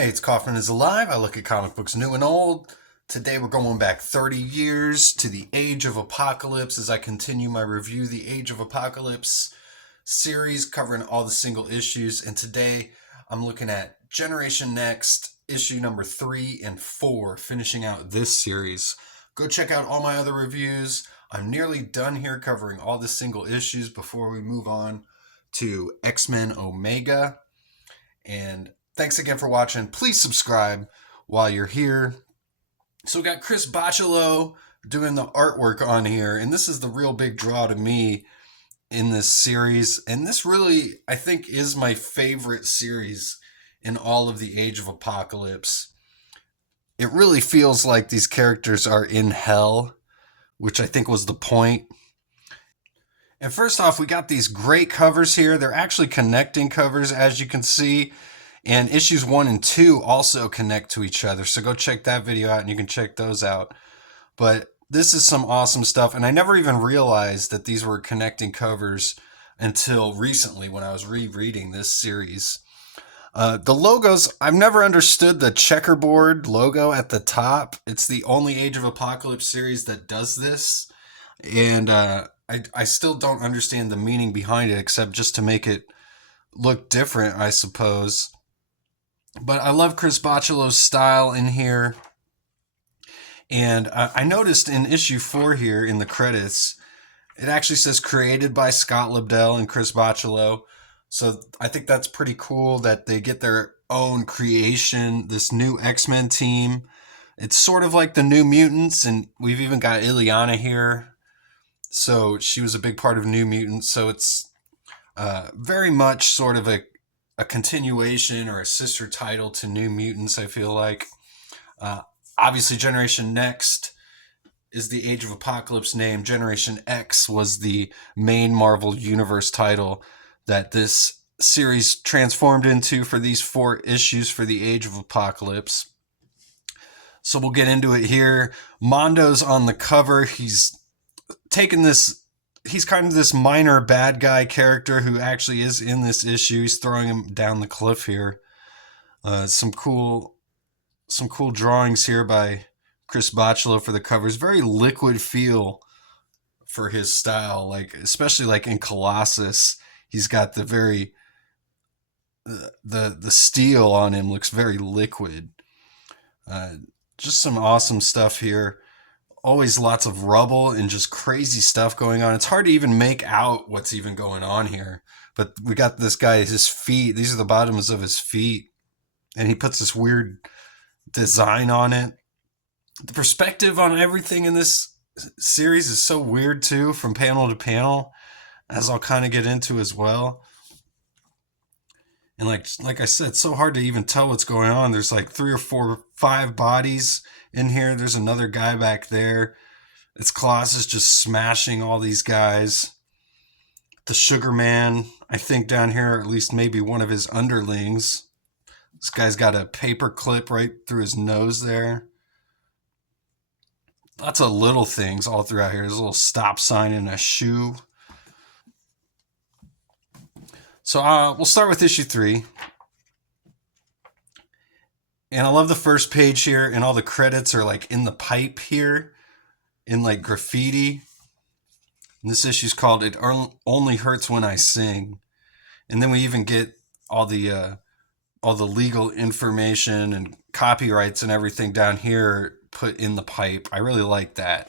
Hey, it's Kaufman is Alive. I look at comic books new and old. Today we're going back 30 years to the Age of Apocalypse as I continue my review the Age of Apocalypse series covering all the single issues. And today I'm looking at Generation Next issue number 3 and 4, finishing out this series. Go check out all my other reviews. I'm nearly done here covering all the single issues before we move on to X-Men Omega. And thanks again for watching. Please subscribe while you're here. So we got Chris Bachalo doing the artwork on here, and this is the real big draw to me in this series. And this really, I think, is my favorite series in all of the Age of Apocalypse. It really feels like these characters are in hell, which I think was the point. And first off, we got these great covers here. They're actually connecting covers, as you can see. And issues 1 and 2 also connect to each other. So go check that video out and you can check those out. But this is some awesome stuff. And I never even realized that these were connecting covers until recently when I was rereading this series. The logos, I've never understood the checkerboard logo at the top. It's the only Age of Apocalypse series that does this. And I still don't understand the meaning behind it except just to make it look different, I suppose. But I love Chris Bachalo's style in here. And I noticed in issue 4 here in the credits, it actually says created by Scott Lobdell and Chris Bachalo. So I think that's pretty cool that they get their own creation, this new X-Men team. It's sort of like the New Mutants, and we've even got Illyana here. So she was a big part of New Mutants. So it's very much sort of a continuation or a sister title to New Mutants, I feel like. Obviously, Generation Next is the Age of Apocalypse name. Generation X was the main Marvel Universe title that this series transformed into for these 4 issues for the Age of Apocalypse. So we'll get into it here. Mondo's on the cover. He's taken this, he's kind of this minor bad guy character who actually is in this issue. He's throwing him down the cliff here. Some cool drawings here by Chris Bachalo for the covers. Very liquid feel for his style, like especially like in Colossus. He's got the very the steel on him looks very liquid. Just some awesome stuff here. Always lots of rubble and just crazy stuff going on. It's hard to even make out what's even going on here. But we got this guy, his feet. These are the bottoms of his feet. And he puts this weird design on it. The perspective on everything in this series is so weird too, from panel to panel, as I'll kind of get into as well. And like I said, it's so hard to even tell what's going on. There's like 3 or 4, 5 bodies in here. There's another guy back there. It's Colossus just smashing all these guys. The Sugar Man, I think down here, or at least maybe one of his underlings. This guy's got a paper clip right through his nose there. Lots of little things all throughout here. There's a little stop sign and a shoe. So we'll start with issue 3. And I love the first page here, and all the credits are like in the pipe here, in like graffiti. And this issue's called "It Only Hurts When I Sing," and then we even get all the legal information and copyrights and everything down here put in the pipe. I really like that.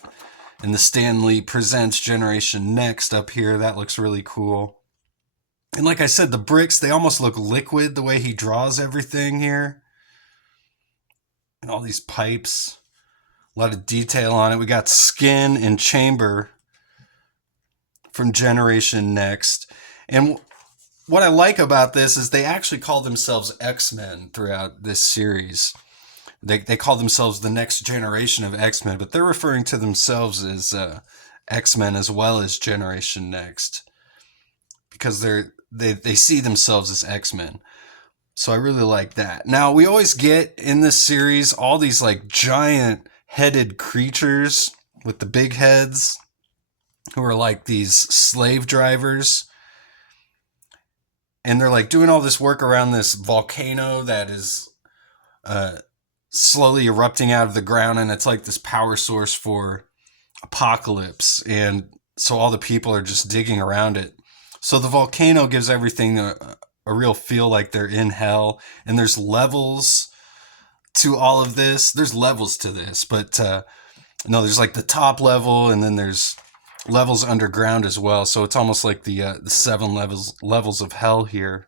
And the Stan Lee Presents Generation Next up here, that looks really cool. And like I said, the bricks, they almost look liquid the way he draws everything here. And all these pipes, a lot of detail on it. We got Skin and Chamber from Generation Next. And what I like about this is they actually call themselves X-Men throughout this series. They call themselves the next generation of X-Men, but they're referring to themselves as X-Men as well as Generation Next, because they see themselves as X-Men. So I really like that. Now, we always get in this series all these like giant headed creatures with the big heads who are like these slave drivers. And they're like doing all this work around this volcano that is uh, slowly erupting out of the ground, and it's like this power source for Apocalypse. And so all the people are just digging around it. So the volcano gives everything a real feel like they're in hell, and there's levels to all of this. There's levels to this, but no, there's like the top level, and then there's levels underground as well. So it's almost like the 7 levels of hell here.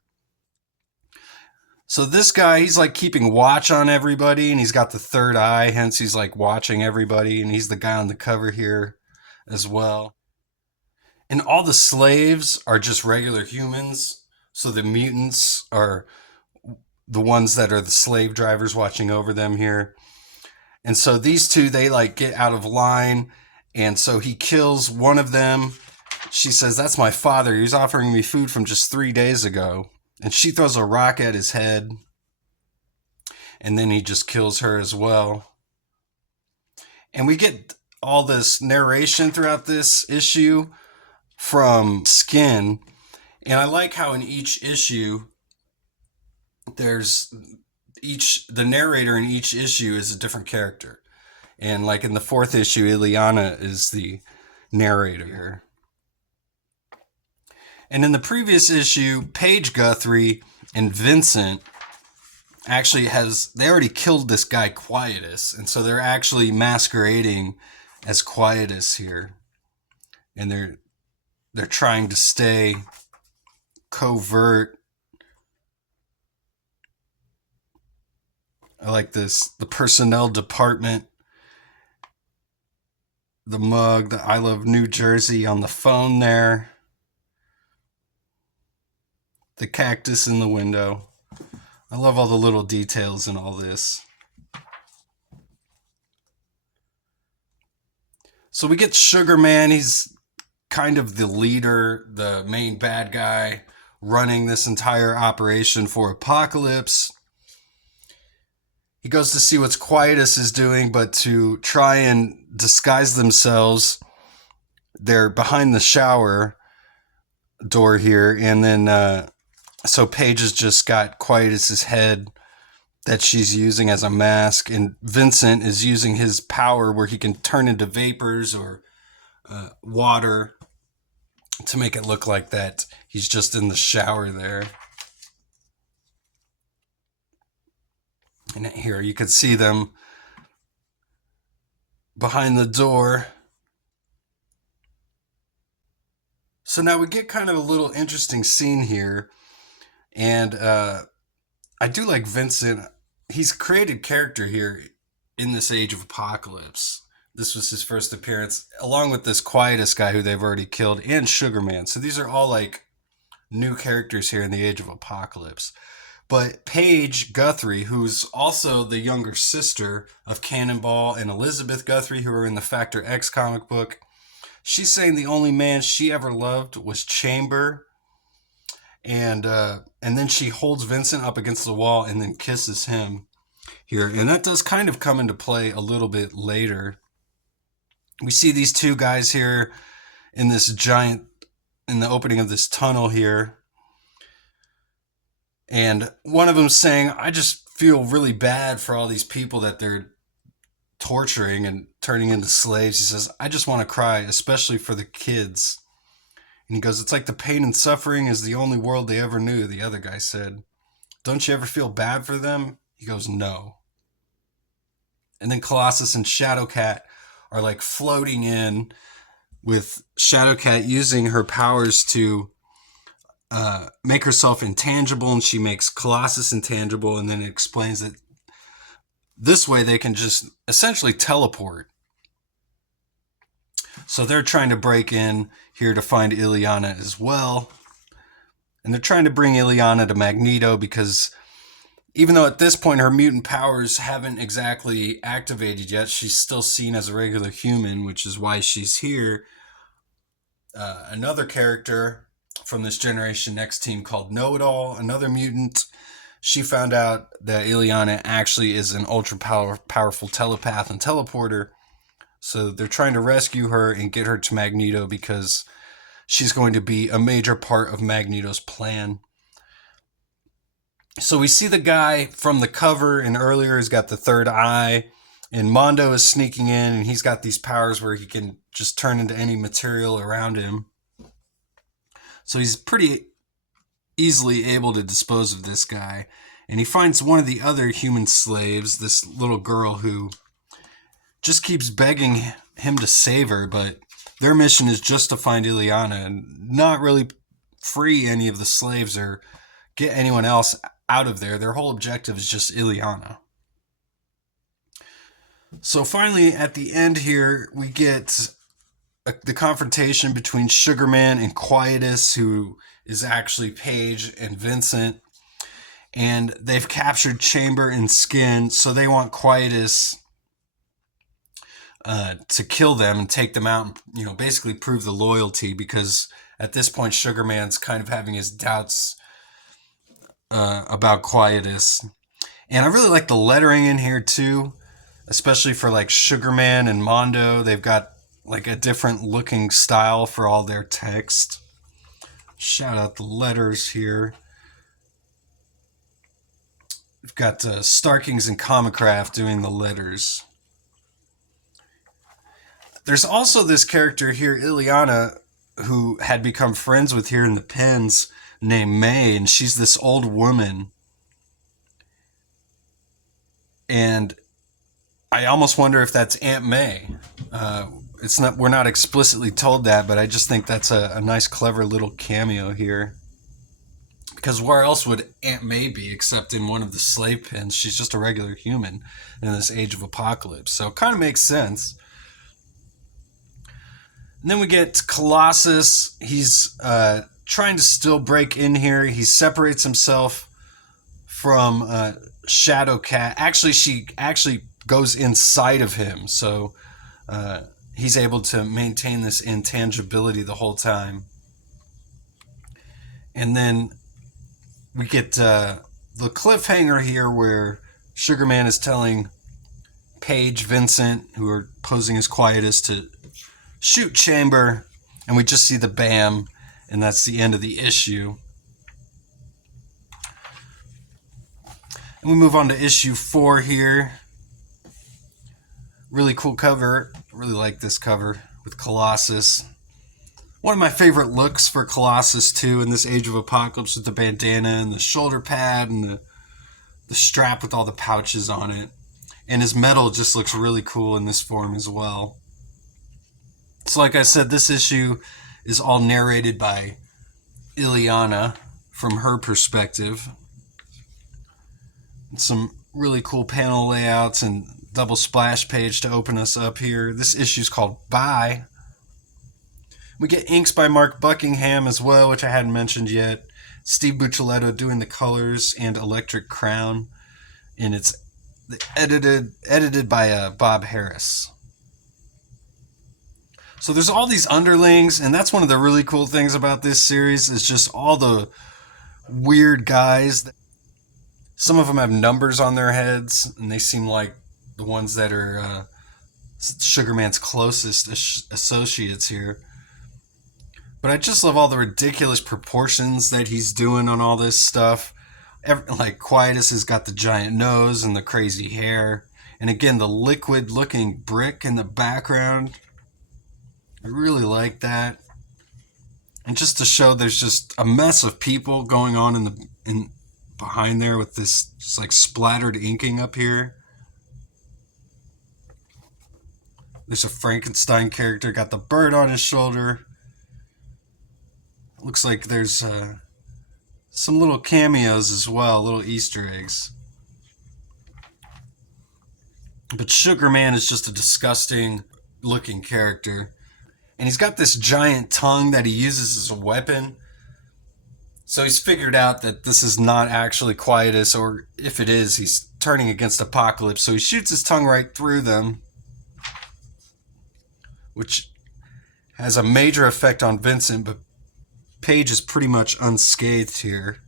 So this guy, he's like keeping watch on everybody, and he's got the third eye, hence he's like watching everybody, and he's the guy on the cover here as well. And all the slaves are just regular humans. So the mutants are the ones that are the slave drivers watching over them here. And so these two, they like get out of line. And so he kills one of them. She says, "That's my father. He was offering me food from just 3 days ago." And she throws a rock at his head. And then he just kills her as well. And we get all this narration throughout this issue from Skin. And I like how in each issue, there's the narrator in each issue is a different character. And like in the 4th issue, Illyana is the narrator. And in the previous issue, Paige Guthrie and Vincent actually they already killed this guy Quietus, and so they're actually masquerading as Quietus here. And they're trying to stay covert. I like this. The personnel department, the mug, the I Love New Jersey on the phone there, the cactus in the window. I love all the little details in all this. So we get Sugar Man. He's kind of the leader, the main bad guy running this entire operation for Apocalypse. He goes to see what Quietus is doing, but to try and disguise themselves, they're behind the shower door here. And then, so Paige has just got Quietus's head that she's using as a mask. And Vincent is using his power where he can turn into vapors or water to make it look like that he's just in the shower there. And here you can see them behind the door. So now we get kind of a little interesting scene here. And I do like Vincent. He's created character here in this Age of Apocalypse. This was his first appearance, along with this Quietus guy who they've already killed, and Sugar Man. So these are all like new characters here in the Age of Apocalypse. But Paige Guthrie, who's also the younger sister of Cannonball and Elizabeth Guthrie, who are in the Factor X comic book, she's saying the only man she ever loved was Chamber. And then she holds Vincent up against the wall and then kisses him here. And that does kind of come into play a little bit later. We see these two guys here in this giant, in the opening of this tunnel here. And one of them saying, "I just feel really bad for all these people that they're torturing and turning into slaves." He says, "I just want to cry, especially for the kids." And he goes, "It's like the pain and suffering is the only world they ever knew," the other guy said. "Don't you ever feel bad for them?" He goes, "No." And then Colossus and Shadowcat are like floating in, with Shadowcat using her powers to make herself intangible, and she makes Colossus intangible, and then it explains that this way they can just essentially teleport. So they're trying to break in here to find Illyana as well. And they're trying to bring Illyana to Magneto because even though at this point her mutant powers haven't exactly activated yet, she's still seen as a regular human, which is why she's here. Another character from this Generation X team called Know-It-All, another mutant, she found out that Illyana actually is an ultra powerful telepath and teleporter. So they're trying to rescue her and get her to Magneto because she's going to be a major part of Magneto's plan. So we see the guy from the cover, and earlier he's got the third eye, and Mondo is sneaking in, and he's got these powers where he can just turn into any material around him. So he's pretty easily able to dispose of this guy. And he finds one of the other human slaves, this little girl who just keeps begging him to save her, but their mission is just to find Illyana and not really free any of the slaves or get anyone else out of there. Their whole objective is just Illyana. So finally, at the end here, we get the confrontation between Sugarman and Quietus, who is actually Paige and Vincent. And they've captured Chamber and Skin, so they want Quietus to kill them and take them out and, basically prove the loyalty, because at this point, Sugarman's kind of having his doubts about Quietus. And I really like the lettering in here too, especially for like Sugarman and Mondo. They've got like a different looking style for all their text. Shout out the letters here. We've got Starkings and Comicraft doing the letters. There's also this character here, Illyana, who had become friends with here in the pens, named May, and she's this old woman. And I almost wonder if that's Aunt May. We're not explicitly told that, but I just think that's a nice, clever little cameo here. Because where else would Aunt May be except in one of the slave pens? She's just a regular human in this age of apocalypse. So it kind of makes sense. And then we get Colossus. He's trying to still break in here. He separates himself from Shadowcat. Actually, she actually goes inside of him. So he's able to maintain this intangibility the whole time. And then we get the cliffhanger here where Sugarman is telling Paige, Vincent, who are posing as Quietus, to shoot Chamber, and we just see the bam, and that's the end of the issue. And we move on to issue 4 here. Really cool cover. Really like this cover with Colossus. One of my favorite looks for Colossus too in this age of apocalypse, with the bandana and the shoulder pad and the strap with all the pouches on it. And his metal just looks really cool in this form as well. So like I said, this issue is all narrated by Illyana from her perspective. Some really cool panel layouts and double splash page to open us up here. This issue is called Bye. We get inks by Mark Buckingham as well, which I hadn't mentioned yet. Steve Buccellato doing the colors and Electric Crown. And it's edited by Bob Harris. So there's all these underlings, and that's one of the really cool things about this series, is just all the weird guys. Some of them have numbers on their heads, and they seem like the ones that are Sugarman's closest associates here. But I just love all the ridiculous proportions that he's doing on all this stuff. Like Quietus has got the giant nose and the crazy hair. And again, the liquid looking brick in the background. I really like that. And just to show there's just a mess of people going on in behind there with this just like splattered inking up here. There's a Frankenstein character, got the bird on his shoulder. Looks like there's some little cameos as well, little Easter eggs. But Sugarman is just a disgusting looking character. And he's got this giant tongue that he uses as a weapon. So he's figured out that this is not actually Quietus, or if it is, he's turning against Apocalypse. So he shoots his tongue right through them, which has a major effect on Vincent, but Paige is pretty much unscathed here.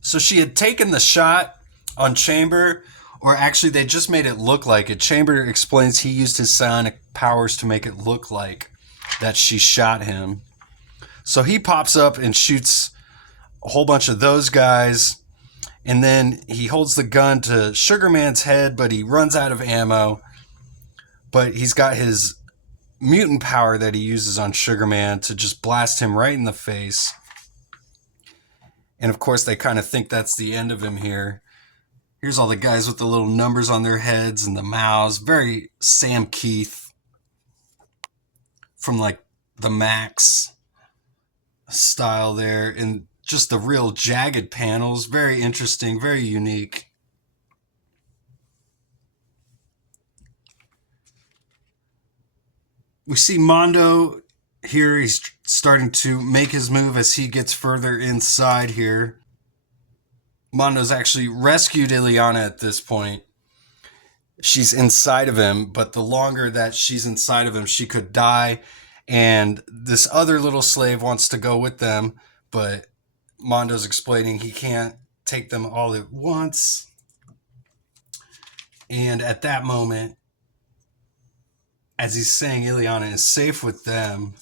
So she had taken the shot on Chamber, or actually they just made it look like it. Chamber explains he used his psionic powers to make it look like that she shot him. So he pops up and shoots a whole bunch of those guys. And then he holds the gun to Sugarman's head, but he runs out of ammo. But he's got his mutant power that he uses on Sugarman to just blast him right in the face. And of course, they kind of think that's the end of him here. Here's all the guys with the little numbers on their heads and the mouths. Very Sam Keith from like the Max style there. And just the real jagged panels. Very interesting, very unique. We see Mondo here. He's starting to make his move as he gets further inside here. Mondo's actually rescued Illyana at this point. She's inside of him, but the longer that she's inside of him, she could die. And this other little slave wants to go with them, but Mondo's explaining he can't take them all at once. And at that moment, as he's saying Illyana is safe with them,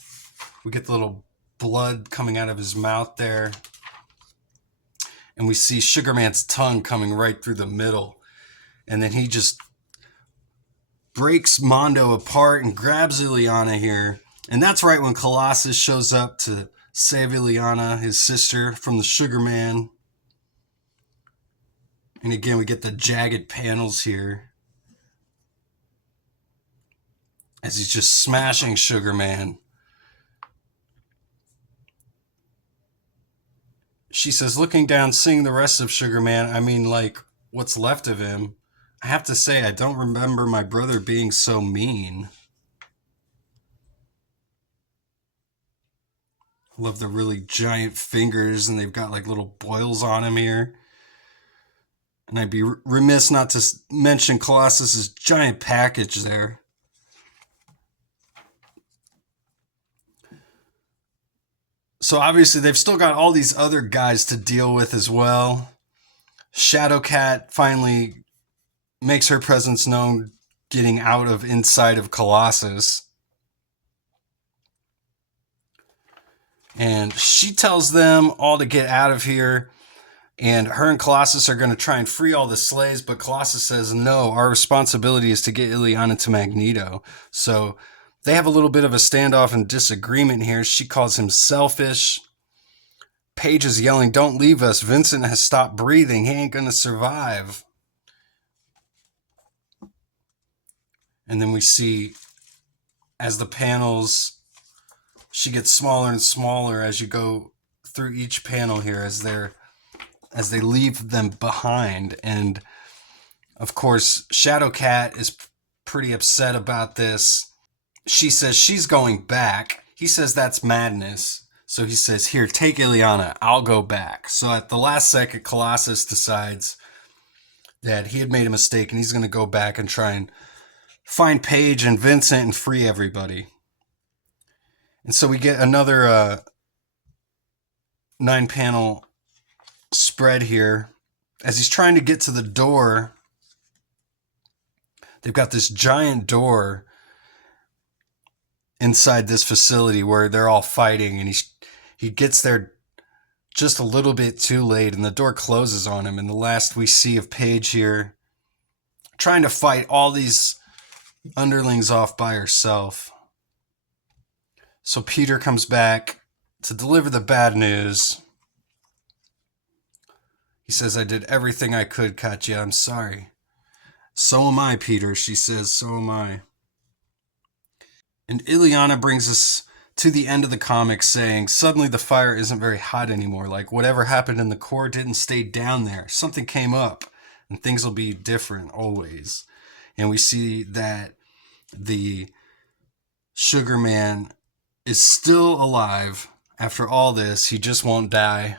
we get the little blood coming out of his mouth there. And we see Sugarman's tongue coming right through the middle. And then he just breaks Mondo apart and grabs Illyana here. And that's right when Colossus shows up to save Illyana, his sister, from the Sugarman. And again, we get the jagged panels here as he's just smashing Sugarman. She says, looking down, seeing the rest of Sugarman, I mean, like, what's left of him. I have to say, I don't remember my brother being so mean. I love the really giant fingers, and they've got like little boils on him here. And I'd be remiss not to mention Colossus's giant package there. So obviously they've still got all these other guys to deal with as well. Shadowcat finally makes her presence known, getting out of inside of Colossus. And she tells them all to get out of here. And her and Colossus are going to try and free all the slaves. But Colossus says, no, our responsibility is to get Illyana to Magneto. So they have a little bit of a standoff and disagreement here. She calls him selfish. Paige is yelling, don't leave us. Vincent has stopped breathing. He ain't going to survive. And then we see as the panels, she gets smaller and smaller as you go through each panel here as they leave them behind. And of course, Shadowcat is pretty upset about this. She says she's going back. He says that's madness. So he says, here, take Illyana. I'll go back. So at the last second, Colossus decides that he had made a mistake and he's going to go back and try and find Paige and Vincent and free everybody. And so we get another 9-panel spread here. As he's trying to get to the door, they've got this giant door inside this facility where they're all fighting, and he gets there just a little bit too late, and the door closes on him. And the last we see of Paige here, trying to fight all these underlings off by herself. So Peter comes back to deliver the bad news. He says, I did everything I could, Katya. I'm sorry. So am I, Peter, she says. So am I. And Illyana brings us to the end of the comic saying, suddenly the fire isn't very hot anymore. Like whatever happened in the core didn't stay down there. Something came up and things will be different always. And we see that the Sugarman is still alive after all this. He just won't die.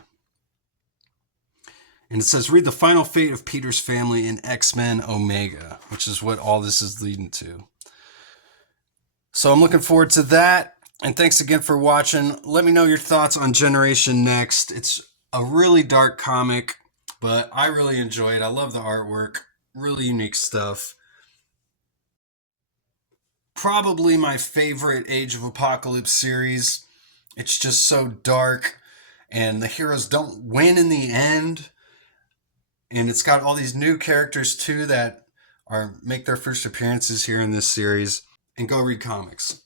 And it says, read the final fate of Peter's family in X-Men Omega, which is what all this is leading to. So I'm looking forward to that. And thanks again for watching. Let me know your thoughts on Generation Next. It's a really dark comic, but I really enjoy it. I love the artwork. Really unique stuff. Probably my favorite Age of Apocalypse series. It's just so dark and the heroes don't win in the end. And it's got all these new characters too that are make their first appearances here in this series. And go read comics.